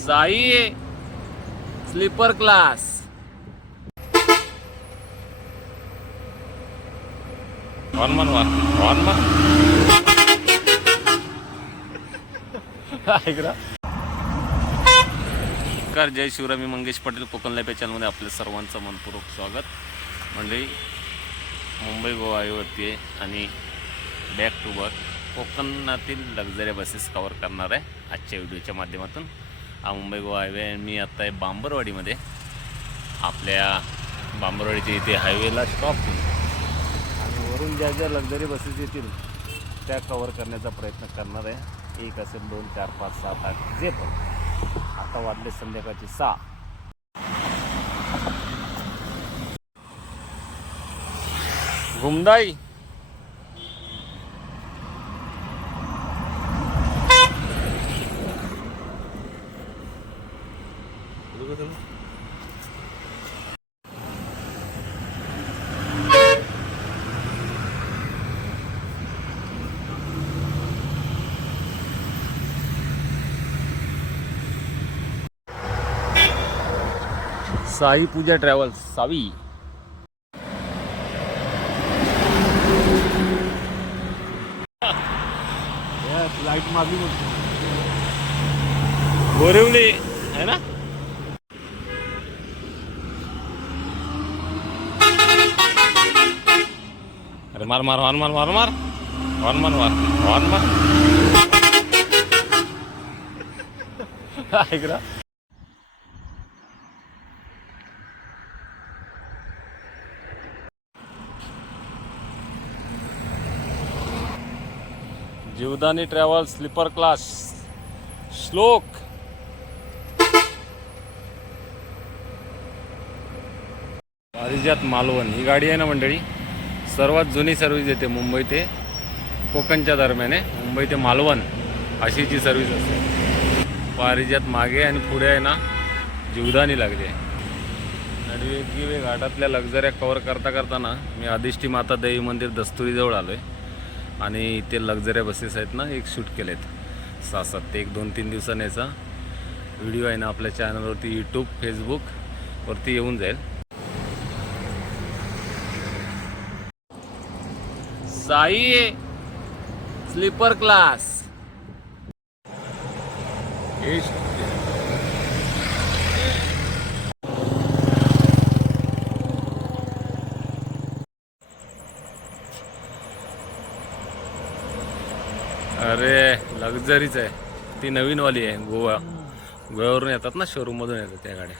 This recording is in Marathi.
Sai sleeper class. हॉर्न ऐकला. जय शिवराय. मी मंगेश पाटील, कोकण लाईफ या चॅनलमध्ये आपल्या सर्वांचं मनपूर्वक स्वागत. मंडळी, मुंबई गोवा हायवेवरती आहे आणि बॅक टू बॅक कोकणातील लक्झरी बसेस कव्हर करणार आहे आजच्या व्हिडिओच्या माध्यमातून. हा मुंबई गोवा हायवे आहे. मी आता आहे बांबरवाडीमध्ये. आपल्या बांबरवाडीच्या इथे हायवेला स्टॉप होईल आणि वरून ज्या ज्या लक्झरी बसेस येतील त्या कव्हर करण्याचा प्रयत्न करणार आहे. 1 असेल, 2, 4, 5, 7, 8 जे पण. आता वाजले संध्याकाळचे 6. घुमदाई साई पूजा ट्रॅव्हल्स सावी. लाईट मारली बोरिवली है ना. अरे मार मार हॉर्न मार हॉर्न मार हॉर्न मार हॉर्न मार. ऐकला. जीवदानी ट्रॅव्हल स्लीपर क्लास श्लोक. पारिजात मालवण ही गाडी आहे ना मंडळी, सर्वात जुनी सर्व्हिस देते मुंबई ते कोकणच्या दरम्यान आहे. मुंबई ते मालवण अशी ती सर्व्हिस असते. पारिजात मागे आणि पुढे आहे ना जीवदानी लागली आहे. आणि वेगवेगळ्या घाटातल्या लक्झऱ्या कव्हर करता करताना मी अधिष्ठी माता देवी मंदिर दस्तुरीजवळ आलो आहे. आणि इथे लक्झरी बसेस आहेत ना, एक शूट केलेत 6-7 ते 1-2-3 दिवसांनी याचा व्हिडिओ आहे ना आपल्या चॅनलवरती, यूट्यूब, फेसबुकवरती येऊन जाईल. Sai sleeper class. अरे लक्झरीच आहे ती, नवीनवाली आहे. गोव्यावरून येतात ना, शोरूममधून येतात त्या गाड्या.